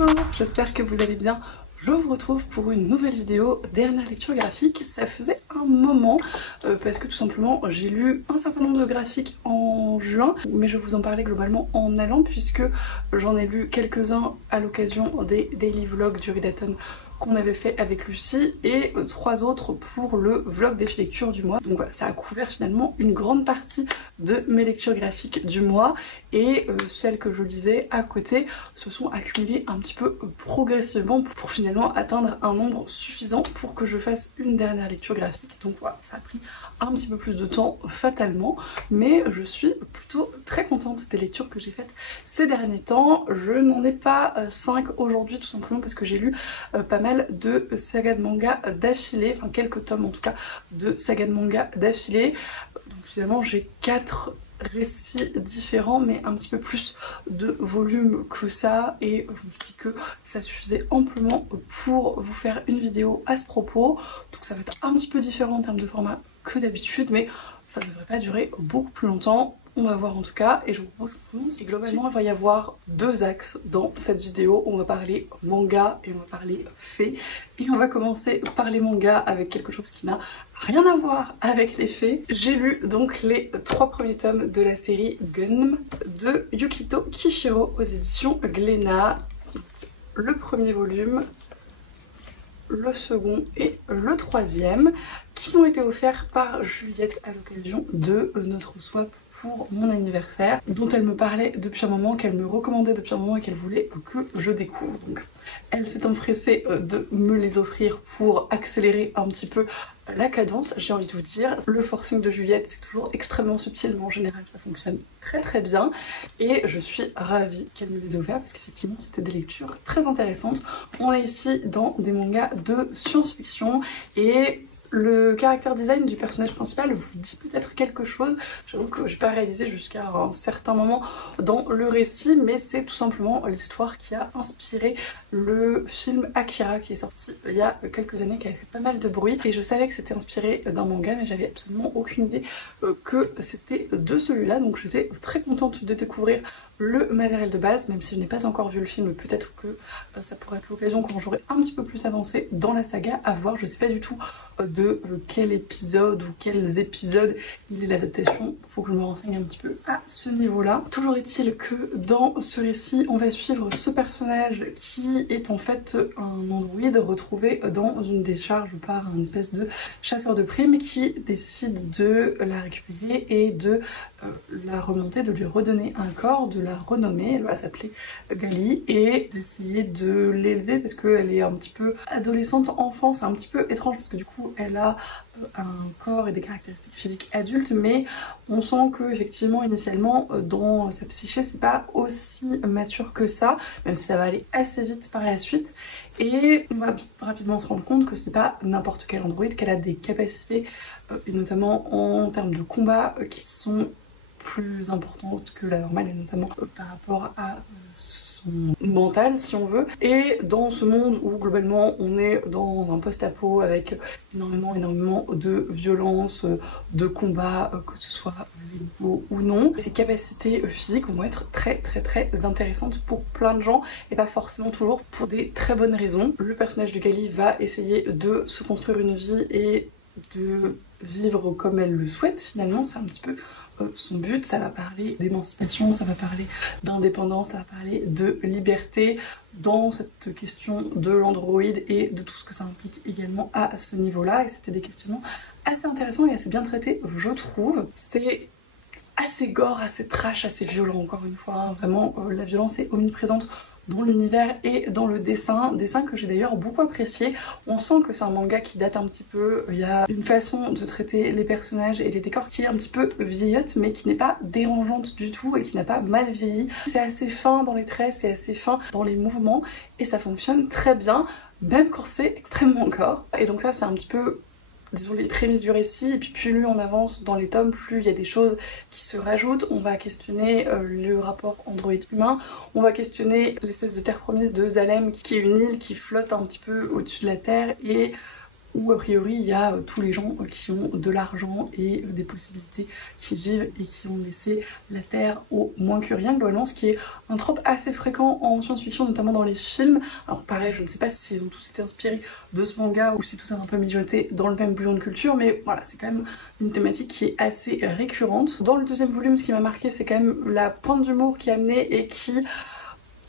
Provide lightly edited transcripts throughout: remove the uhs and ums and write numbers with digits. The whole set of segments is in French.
Bonjour, j'espère que vous allez bien. Je vous retrouve pour une nouvelle vidéo dernière lecture graphique. Ça faisait un moment parce que tout simplement j'ai lu un certain nombre de graphiques en juin, mais je vous en parlais globalement en allant puisque j'en ai lu quelques-uns à l'occasion des daily vlogs du Readathon qu'on avait fait avec Lucie et 3 autres pour le vlog des lectures du mois. Donc voilà, ça a couvert finalement une grande partie de mes lectures graphiques du mois et celles que je lisais à côté se sont accumulées un petit peu progressivement pour finalement atteindre un nombre suffisant pour que je fasse une dernière lecture graphique. Donc voilà, ça a pris un petit peu plus de temps fatalement, mais je suis plutôt très contente des lectures que j'ai faites ces derniers temps. Je n'en ai pas 5 aujourd'hui tout simplement parce que j'ai lu pas mal de sagas de manga d'affilée, enfin quelques tomes en tout cas de sagas de manga d'affilée. Donc finalement j'ai 4 récits différents mais un petit peu plus de volume que ça et je me suis dit que ça suffisait amplement pour vous faire une vidéo à ce propos. Donc ça va être un petit peu différent en termes de format que d'habitude mais ça ne devrait pas durer beaucoup plus longtemps. On va voir en tout cas et je vous propose qu'on commence. Et globalement il va y avoir 2 axes dans cette vidéo. On va parler manga et on va parler faits. Et on va commencer par les mangas avec quelque chose qui n'a rien à voir avec les faits. J'ai lu donc les 3 premiers tomes de la série Gun de Yukito Kishiro aux éditions Glénat. Le premier volume, le second et le troisième qui m'ont été offerts par Juliette à l'occasion de notre swap pour mon anniversaire, dont elle me parlait depuis un moment, qu'elle me recommandait depuis un moment et qu'elle voulait que je découvre. Donc elle s'est empressée de me les offrir pour accélérer un petit peu la cadence, j'ai envie de vous dire. Le forcing de Juliette c'est toujours extrêmement subtil mais en général ça fonctionne très très bien et je suis ravie qu'elle me les ait offerts parce qu'effectivement c'était des lectures très intéressantes. On est ici dans des mangas de science-fiction et le caractère design du personnage principal vous dit peut-être quelque chose. J'avoue que j'ai pas réalisé jusqu'à un certain moment dans le récit, mais c'est tout simplement l'histoire qui a inspiré le film Akira qui est sorti il y a quelques années, qui a fait pas mal de bruit. Et je savais que c'était inspiré d'un manga, mais j'avais absolument aucune idée que c'était de celui-là. Donc j'étais très contente de découvrir le matériel de base, même si je n'ai pas encore vu le film, peut-être que ça pourrait être l'occasion quand j'aurai un petit peu plus avancé dans la saga à voir. Je sais pas du tout de quel épisode ou quels épisodes il est l'adaptation, faut que je me renseigne un petit peu à ce niveau-là. Toujours est-il que dans ce récit, on va suivre ce personnage qui est en fait un androïde retrouvé dans une décharge par un espèce de chasseur de primes qui décide de la récupérer et de la remonter, de lui redonner un corps, de la renommer. Elle va s'appeler Gali et d'essayer de l'élever parce qu'elle est un petit peu adolescente enfant. C'est un petit peu étrange parce que du coup elle a un corps et des caractéristiques physiques adultes, mais on sent que effectivement initialement dans sa psyché c'est pas aussi mature que ça, même si ça va aller assez vite par la suite. Et on va rapidement se rendre compte que c'est pas n'importe quel androïde, qu'elle a des capacités et notamment en termes de combat qui sont plus importante que la normale et notamment par rapport à son mental si on veut. Et dans ce monde où globalement on est dans un post-apo avec énormément de violence, de combats, que ce soit légaux ou non, ses capacités physiques vont être très intéressantes pour plein de gens et pas forcément toujours pour des très bonnes raisons. Le personnage de Gali va essayer de se construire une vie et de vivre comme elle le souhaite finalement, c'est un petit peu son but. Ça va parler d'émancipation, ça va parler d'indépendance, ça va parler de liberté dans cette question de l'androïde et de tout ce que ça implique également à ce niveau-là. Et c'était des questionnements assez intéressants et assez bien traités, je trouve. C'est assez gore, assez trash, assez violent encore une fois, hein. Vraiment la violence est omniprésente dans l'univers et dans le dessin que j'ai d'ailleurs beaucoup apprécié. On sent que c'est un manga qui date un petit peu, il y a une façon de traiter les personnages et les décors qui est un petit peu vieillotte mais qui n'est pas dérangeante du tout et qui n'a pas mal vieilli. C'est assez fin dans les traits, c'est assez fin dans les mouvements et ça fonctionne très bien, même quand c'est extrêmement gore. Et donc ça c'est un petit peu, disons, les prémices du récit, et puis plus on avance dans les tomes, plus il y a des choses qui se rajoutent. On va questionner le rapport androïde-humain, on va questionner l'espèce de terre promise de Zalem, qui est une île qui flotte un petit peu au-dessus de la Terre, et où a priori il y a tous les gens qui ont de l'argent et des possibilités, qui vivent et qui ont laissé la Terre au moins que rien, globalement, ce qui est un trope assez fréquent en science-fiction, notamment dans les films. Alors pareil, je ne sais pas si ils ont tous été inspirés de ce manga ou si tout est un peu mijoté dans le même bouillon de culture, mais voilà, c'est quand même une thématique qui est assez récurrente. Dans le deuxième volume, ce qui m'a marqué, c'est quand même la pointe d'humour qui est amenée et qui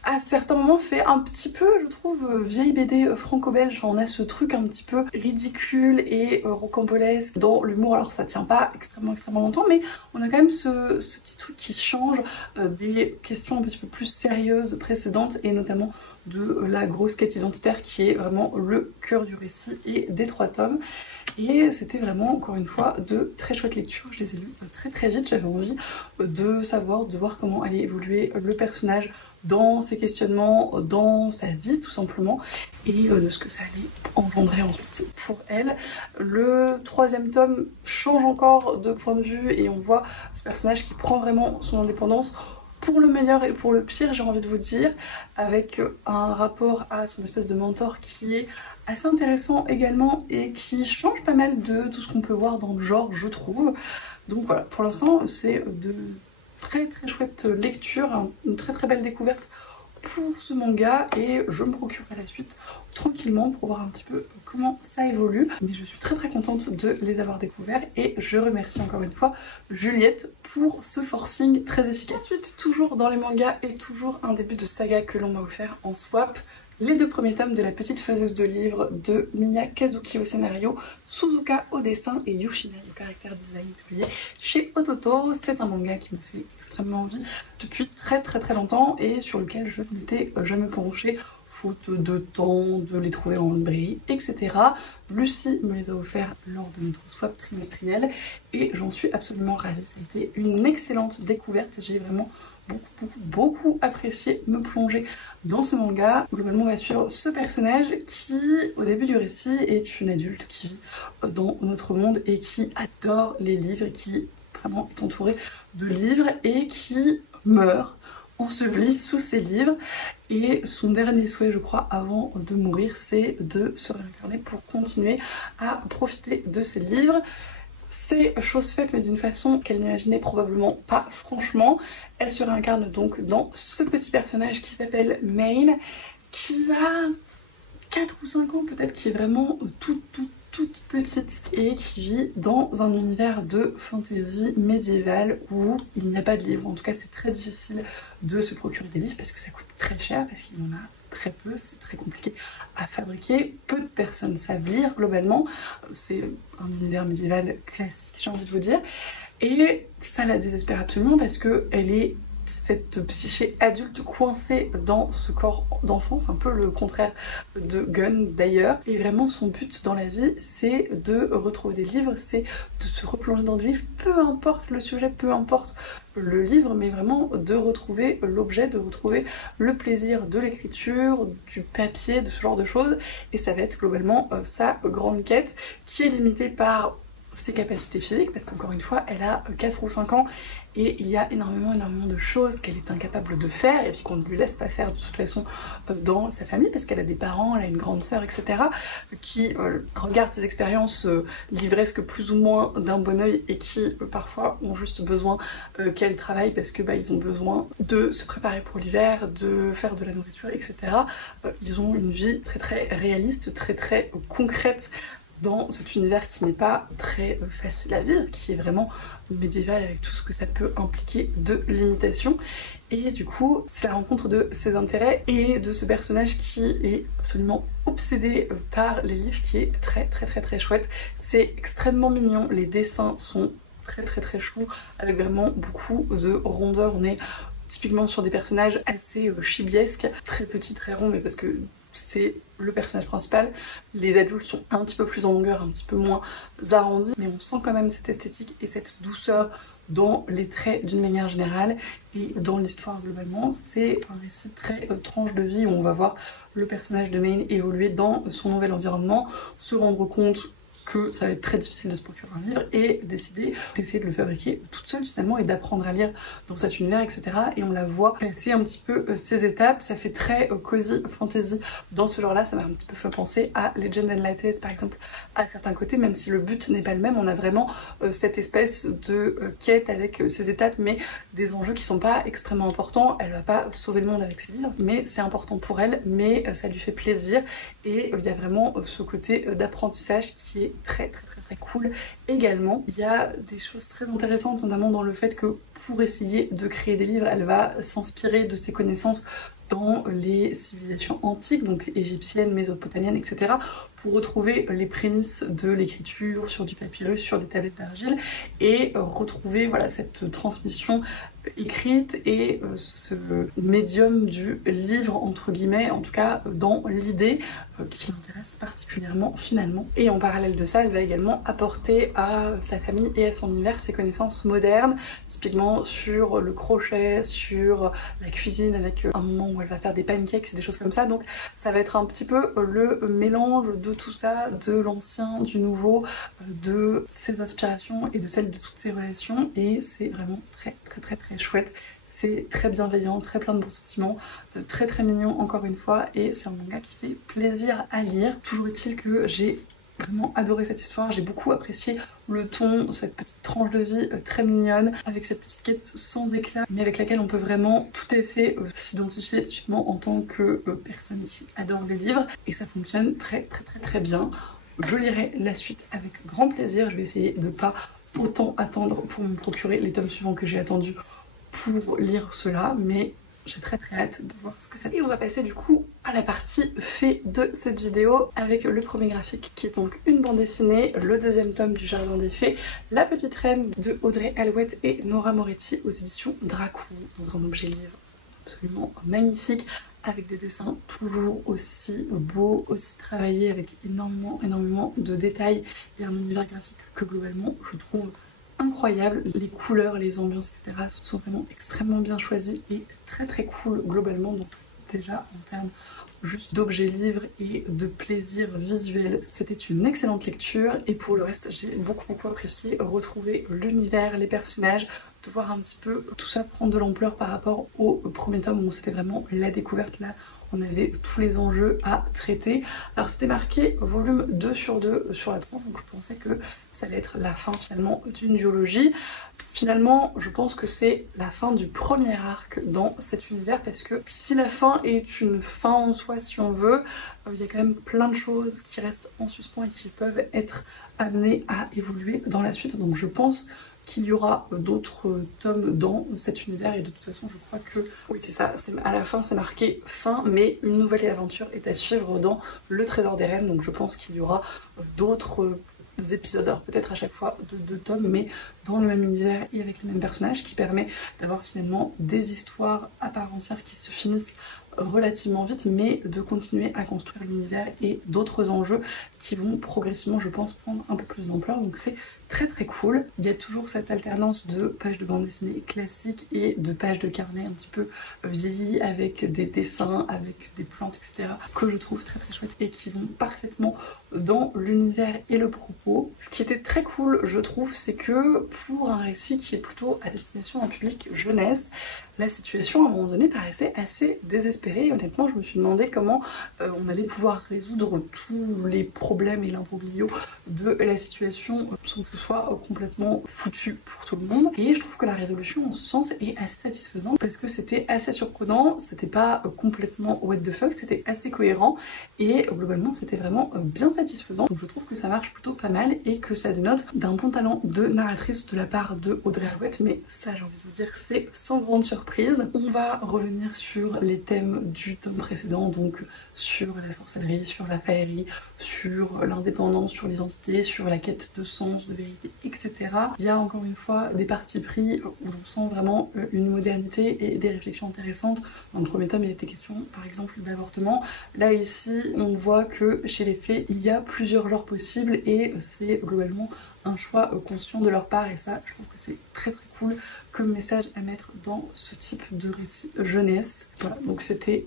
à certains moments fait un petit peu, je trouve, vieille BD franco-belge. On a ce truc un petit peu ridicule et rocambolesque dans l'humour. Alors ça tient pas extrêmement longtemps, mais on a quand même ce petit truc qui change des questions un petit peu plus sérieuses précédentes, et notamment de la grosse quête identitaire qui est vraiment le cœur du récit et des 3 tomes. Et c'était vraiment, encore une fois, de très chouettes lectures. Je les ai lues très vite. J'avais envie de voir comment allait évoluer le personnage dans ses questionnements, dans sa vie tout simplement, et de ce que ça allait engendrer ensuite pour elle. Le 3e tome change encore de point de vue et on voit ce personnage qui prend vraiment son indépendance, pour le meilleur et pour le pire, j'ai envie de vous dire, avec un rapport à son espèce de mentor qui est assez intéressant également et qui change pas mal de tout ce qu'on peut voir dans le genre, je trouve. Donc voilà, pour l'instant c'est de très chouette lecture, une très belle découverte pour ce manga, et je me procurerai la suite tranquillement pour voir un petit peu comment ça évolue. Mais je suis très contente de les avoir découverts et je remercie encore une fois Juliette pour ce forcing très efficace. Ensuite, toujours dans les mangas et toujours un début de saga que l'on m'a offert en swap, les 2 premiers tomes de La Petite Faiseuse de livres de Miya Kazuki au scénario, Suzuka au dessin et Yoshina au caractère design, publié chez Ototo. C'est un manga qui me fait extrêmement envie depuis très longtemps et sur lequel je ne m'étais jamais penchée, faute de temps, de les trouver en librairie, etc. Lucie me les a offerts lors de notre swap trimestriel et j'en suis absolument ravie. Ça a été une excellente découverte. J'ai vraiment beaucoup apprécié me plonger dans ce manga. Globalement, on va suivre ce personnage qui, au début du récit, est une adulte qui vit dans notre monde et qui adore les livres, et qui vraiment est entourée de livres et qui meurt enseveli sous ses livres. Et son dernier souhait, je crois, avant de mourir, c'est de se réincarner pour continuer à profiter de ses livres. C'est chose faite, mais d'une façon qu'elle n'imaginait probablement pas, franchement. Elle se réincarne donc dans ce petit personnage qui s'appelle Maine, qui a 4 ou 5 ans peut-être, qui est vraiment toute petite et qui vit dans un univers de fantasy médiévale où il n'y a pas de livres. En tout cas, c'est très difficile de se procurer des livres parce que ça coûte très cher, parce qu'il y en a très peu, c'est très compliqué à fabriquer, peu de personnes savent lire globalement, c'est un univers médiéval classique, j'ai envie de vous dire, et ça la désespère absolument parce que elle est cette psyché adulte coincée dans ce corps d'enfant, c'est un peu le contraire de Gun d'ailleurs, et vraiment son but dans la vie c'est de retrouver des livres, c'est de se replonger dans des livres, peu importe le sujet, peu importe le livre, mais vraiment de retrouver l'objet, de retrouver le plaisir de l'écriture, du papier, de ce genre de choses, et ça va être globalement sa grande quête qui est limitée par ses capacités physiques, parce qu'encore une fois elle a 4 ou 5 ans et il y a énormément de choses qu'elle est incapable de faire et puis qu'on ne lui laisse pas faire de toute façon dans sa famille, parce qu'elle a des parents, elle a une grande sœur, etc. qui regardent ses expériences livresques plus ou moins d'un bon oeil et qui parfois ont juste besoin qu'elle travaille parce que ils ont besoin de se préparer pour l'hiver, de faire de la nourriture, etc. Ils ont une vie très réaliste, très concrète dans cet univers qui n'est pas très facile à vivre, qui est vraiment médiéval avec tout ce que ça peut impliquer de limitation. Et du coup, c'est la rencontre de ses intérêts et de ce personnage qui est absolument obsédé par les livres, qui est très chouette. C'est extrêmement mignon, les dessins sont très choux, avec vraiment beaucoup de rondeur. On est typiquement sur des personnages assez chibiesques, très petits, très ronds, mais parce que c'est le personnage principal. Les adultes sont un petit peu plus en longueur, un petit peu moins arrondis, mais on sent quand même cette esthétique et cette douceur dans les traits d'une manière générale et dans l'histoire globalement. C'est un récit très tranche de vie où on va voir le personnage de Maine évoluer dans son nouvel environnement, se rendre compte que ça va être très difficile de se procurer un livre et décider d'essayer de le fabriquer toute seule finalement et d'apprendre à lire dans cet univers, etc. Et on la voit passer un petit peu ces étapes. Ça fait très cozy fantasy dans ce genre-là. Ça m'a un petit peu fait penser à Legend and Lattes par exemple à certains côtés, même si le but n'est pas le même. On a vraiment cette espèce de quête avec ces étapes, mais des enjeux qui sont pas extrêmement importants. Elle va pas sauver le monde avec ses livres, mais c'est important pour elle, mais ça lui fait plaisir et il y a vraiment ce côté d'apprentissage qui est très cool. Également, il y a des choses très intéressantes, notamment dans le fait que pour essayer de créer des livres, elle va s'inspirer de ses connaissances dans les civilisations antiques, donc égyptiennes, mésopotamiennes, etc., pour retrouver les prémices de l'écriture sur du papyrus, sur des tablettes d'argile, et retrouver voilà, cette transmission écrite et ce médium du livre, entre guillemets, en tout cas dans l'idée qui l'intéresse particulièrement finalement. Et en parallèle de ça, elle va également apporter à sa famille et à son univers ses connaissances modernes, typiquement sur le crochet, sur la cuisine, avec un moment où elle va faire des pancakes et des choses comme ça. Donc ça va être un petit peu le mélange de tout ça, de l'ancien, du nouveau, de ses inspirations et de celles de toutes ses relations, et c'est vraiment très chouette. C'est très bienveillant, très plein de bons sentiments, très mignon encore une fois, et c'est un manga qui fait plaisir à lire. Toujours est-il que j'ai vraiment adoré cette histoire, j'ai beaucoup apprécié le ton, cette petite tranche de vie très mignonne, avec cette petite quête sans éclat, mais avec laquelle on peut vraiment tout à fait s'identifier typiquement en tant que personne qui adore les livres, et ça fonctionne très bien. Je lirai la suite avec grand plaisir, je vais essayer de pas autant attendre pour me procurer les tomes suivants que j'ai attendus pour lire cela, mais j'ai très hâte de voir ce que ça fait. Et on va passer du coup à la partie fait de cette vidéo avec le premier graphique qui est donc une bande dessinée, le deuxième tome du Jardin des Fées, La Petite Reine de Audrey Alouette et Nora Moretti aux éditions Dracou, dans un objet livre absolument magnifique, avec des dessins toujours aussi beaux, aussi travaillés, avec énormément de détails et un univers graphique que globalement je trouve incroyable. Les couleurs, les ambiances, etc. sont vraiment extrêmement bien choisies et très cool globalement. Donc déjà en termes juste d'objets livres et de plaisir visuel, c'était une excellente lecture. Et pour le reste, j'ai beaucoup apprécié retrouver l'univers, les personnages, de voir un petit peu tout ça prendre de l'ampleur par rapport au premier tome où c'était vraiment la découverte. Là on avait tous les enjeux à traiter. Alors c'était marqué volume 2/2 sur la tronche, donc je pensais que ça allait être la fin finalement d'une duologie. Finalement, je pense que c'est la fin du premier arc dans cet univers, parce que si la fin est une fin en soi, si on veut, il y a quand même plein de choses qui restent en suspens et qui peuvent être amenées à évoluer dans la suite. Donc je pense qu'il y aura d'autres tomes dans cet univers, et de toute façon je crois que oui c'est ça, à la fin c'est marqué fin, mais une nouvelle aventure est à suivre dans le Trésor des Reines, donc je pense qu'il y aura d'autres épisodes, alors peut-être à chaque fois de 2 tomes, mais dans le même univers et avec les mêmes personnages, qui permet d'avoir finalement des histoires à part entière qui se finissent relativement vite, mais de continuer à construire l'univers et d'autres enjeux qui vont progressivement, je pense, prendre un peu plus d'ampleur. Donc c'est très cool. Il y a toujours cette alternance de pages de bande dessinée classiques et de pages de carnet un petit peu vieillies, avec des dessins, avec des plantes, etc., que je trouve très chouettes et qui vont parfaitement dans l'univers et le propos. Ce qui était très cool, je trouve, c'est que pour un récit qui est plutôt à destination d'un public jeunesse, la situation à un moment donné paraissait assez désespérée, et honnêtement je me suis demandé comment on allait pouvoir résoudre tous les problèmes et l'imbroglio de la situation sans que ce soit complètement foutu pour tout le monde. Et je trouve que la résolution en ce sens est assez satisfaisante, parce que c'était assez surprenant, c'était pas complètement what the fuck, c'était assez cohérent, et globalement c'était vraiment bien satisfaisant. Donc je trouve que ça marche plutôt pas mal, et que ça dénote d'un bon talent de narratrice de la part de Audrey Alouette, mais ça j'ai envie de vous dire c'est sans grande surprise. On va revenir sur les thèmes du tome précédent, donc sur la sorcellerie, sur la faillerie, sur l'indépendance, sur l'identité, sur la quête de sens, de vérité, etc. Il y a encore une fois des partis pris où on sent vraiment une modernité et des réflexions intéressantes. Dans le premier tome il était question par exemple d'avortement. Là ici on voit que chez les fées il y a plusieurs genres possibles, et c'est globalement un choix conscient de leur part, et ça je trouve que c'est très cool comme message à mettre dans ce type de récit jeunesse. Voilà, donc c'était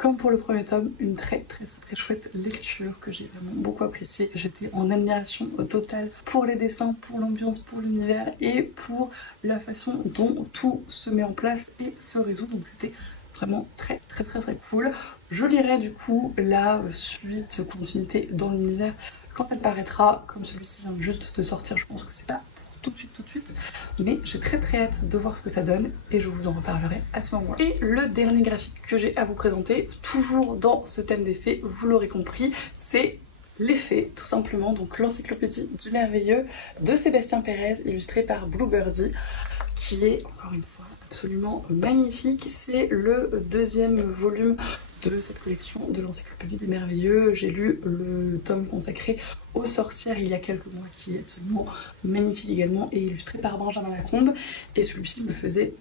Comme pour le premier tome, une très chouette lecture que j'ai vraiment beaucoup appréciée. J'étais en admiration totale pour les dessins, pour l'ambiance, pour l'univers et pour la façon dont tout se met en place et se résout. Donc c'était vraiment très cool. Je lirai du coup la suite, continuité dans l'univers quand elle paraîtra. Comme celui-ci vient juste de sortir, je pense que c'est pas tout de suite, mais j'ai très hâte de voir ce que ça donne et je vous en reparlerai à ce moment-là. Et le dernier graphique que j'ai à vous présenter, toujours dans ce thème des fées, vous l'aurez compris, c'est les fées, tout simplement, donc l'encyclopédie du merveilleux de Sébastien Pérez, illustré par Bluebirdie, qui est encore une fois absolument magnifique. C'est le deuxième volume de cette collection de l'encyclopédie des merveilleux. J'ai lu le tome consacré aux sorcières il y a quelques mois, qui est absolument magnifique également et illustré par Benjamin Lacombe, et celui-ci me faisait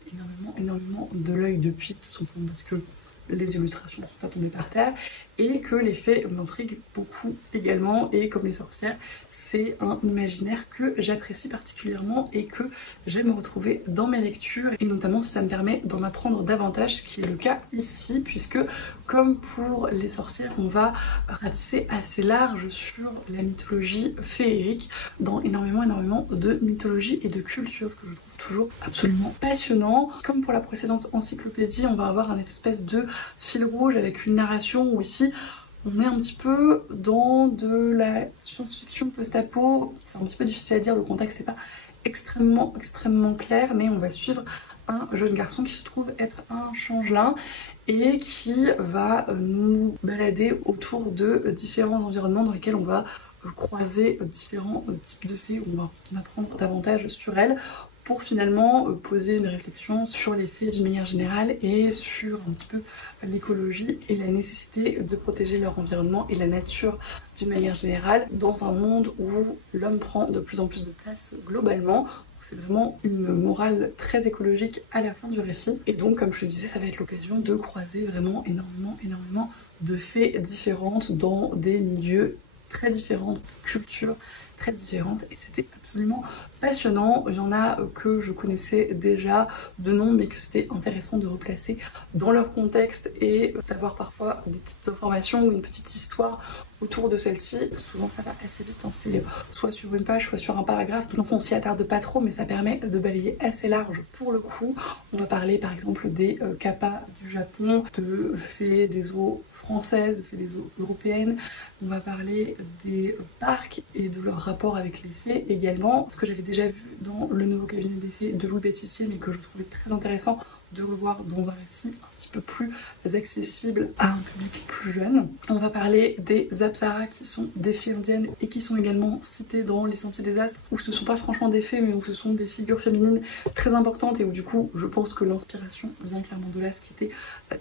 énormément de l'œil depuis, tout simplement parce que les illustrations sont à tomber par terre et que les fées m'intriguent beaucoup également, et comme les sorcières, c'est un imaginaire que j'apprécie particulièrement et que j'aime retrouver dans mes lectures, et notamment si ça me permet d'en apprendre davantage, ce qui est le cas ici, puisque comme pour les sorcières, on va ratisser assez large sur la mythologie féerique dans énormément de mythologie et de culture que je trouve toujours absolument passionnant. Comme pour la précédente encyclopédie, on va avoir un espèce de fil rouge avec une narration où ici on est un petit peu dans de la science-fiction post-apo. C'est un petit peu difficile à dire, le contexte n'est pas extrêmement clair, mais on va suivre un jeune garçon qui se trouve être un changelin et qui va nous balader autour de différents environnements dans lesquels on va croiser différents types de fées, on va en apprendre davantage sur elles, pour finalement poser une réflexion sur les fées d'une manière générale et sur un petit peu l'écologie et la nécessité de protéger leur environnement et la nature d'une manière générale dans un monde où l'homme prend de plus en plus de place globalement. C'est vraiment une morale très écologique à la fin du récit, et donc comme je le disais, ça va être l'occasion de croiser vraiment énormément de fées différentes dans des milieux très différents, de cultures très différentes, et c'était absolument passionnant. Il y en a que je connaissais déjà de nom, mais que c'était intéressant de replacer dans leur contexte et d'avoir parfois des petites informations ou une petite histoire autour de celle-ci. Souvent ça va assez vite, hein. C'est soit sur une page, soit sur un paragraphe, donc on s'y attarde pas trop, mais ça permet de balayer assez large pour le coup. On va parler par exemple des kappas du Japon, de fées des eaux françaises, de fées des eaux européennes. On va parler des parcs et de leur rapport avec les fées également, ce que j'avais déjà vu dans le nouveau cabinet des fées de Louis Bétissier, mais que je trouvais très intéressant de revoir dans un récit un petit peu plus accessible à un public plus jeune. On va parler des apsaras, qui sont des fées indiennes et qui sont également citées dans Les Sentiers des Astres, où ce sont pas franchement des fées, mais où ce sont des figures féminines très importantes et où du coup je pense que l'inspiration vient clairement de là, ce qui était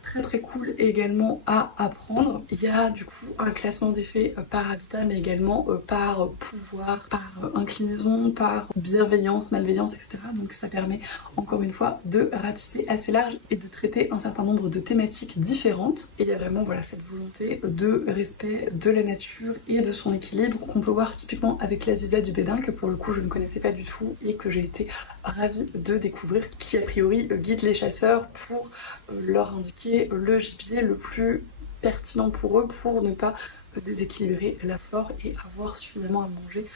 très cool et également à apprendre. Il y a du coup un classement des fées par habitat, mais également par pouvoir, par inclinaison, par bienveillance, malveillance, etc. Donc ça permet encore une fois de ratisser assez large et de traiter un certain nombre de thématiques différentes. Et il y a vraiment voilà, cette volonté de respect de la nature et de son équilibre qu'on peut voir typiquement avec l'Aziza du Bédin, que pour le coup je ne connaissais pas du tout et que j'ai été ravie de découvrir, qui a priori guide les chasseurs pour leur indiquer le gibier le plus pertinent pour eux, pour ne pas déséquilibrer la flore et avoir suffisamment à manger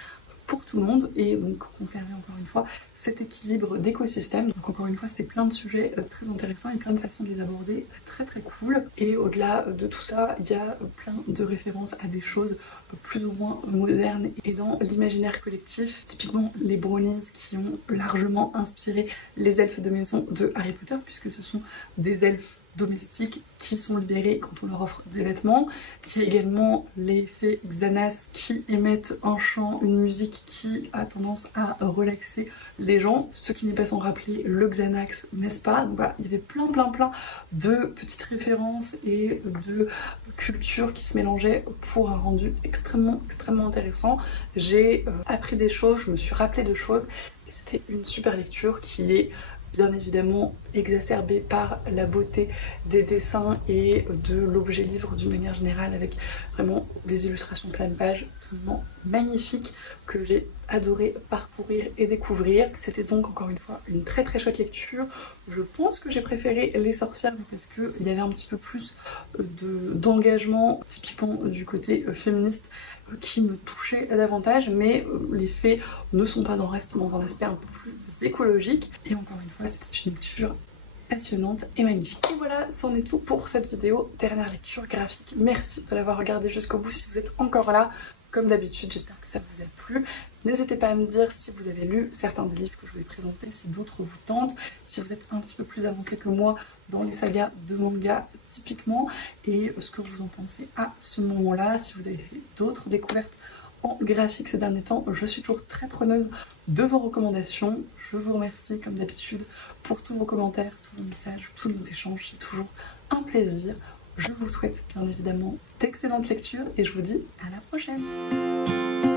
pour tout le monde, et donc conserver encore une fois cet équilibre d'écosystème. Donc encore une fois, c'est plein de sujets très intéressants et plein de façons de les aborder très cool. Et au-delà de tout ça, il y a plein de références à des choses plus ou moins modernes et dans l'imaginaire collectif, typiquement les brownies qui ont largement inspiré les elfes de maison de Harry Potter, puisque ce sont des elfes domestiques qui sont libérés quand on leur offre des vêtements. Il y a également les fées Xanas qui émettent un chant, une musique qui a tendance à relaxer les gens, ce qui n'est pas sans rappeler le Xanax, n'est-ce pas? Donc voilà, il y avait plein de petites références et de cultures qui se mélangeaient pour un rendu extrêmement intéressant. J'ai appris des choses, je me suis rappelé de choses, et c'était une super lecture qui est bien évidemment exacerbé par la beauté des dessins et de l'objet livre d'une manière générale, avec vraiment des illustrations pleine page absolument magnifiques que j'ai adoré parcourir et découvrir. C'était donc encore une fois une très chouette lecture. Je pense que j'ai préféré Les Sorcières parce qu'il y avait un petit peu plus d'engagement typiquement du côté féministe qui me touchait davantage, mais les faits ne sont pas restent dans un aspect un peu plus écologique. Et encore une fois, c'était une lecture passionnante et magnifique. Et voilà, c'en est tout pour cette vidéo dernière lecture graphique. Merci de l'avoir regardé jusqu'au bout si vous êtes encore là. Comme d'habitude, j'espère que ça vous a plu. N'hésitez pas à me dire si vous avez lu certains des livres que je vous ai présentés, si d'autres vous tentent, si vous êtes un petit peu plus avancé que moi dans les sagas de manga typiquement, et ce que vous en pensez à ce moment-là, si vous avez fait d'autres découvertes en graphique ces derniers temps. Je suis toujours très preneuse de vos recommandations. Je vous remercie comme d'habitude pour tous vos commentaires, tous vos messages, tous nos échanges. C'est toujours un plaisir. Je vous souhaite bien évidemment d'excellentes lectures et je vous dis à la prochaine.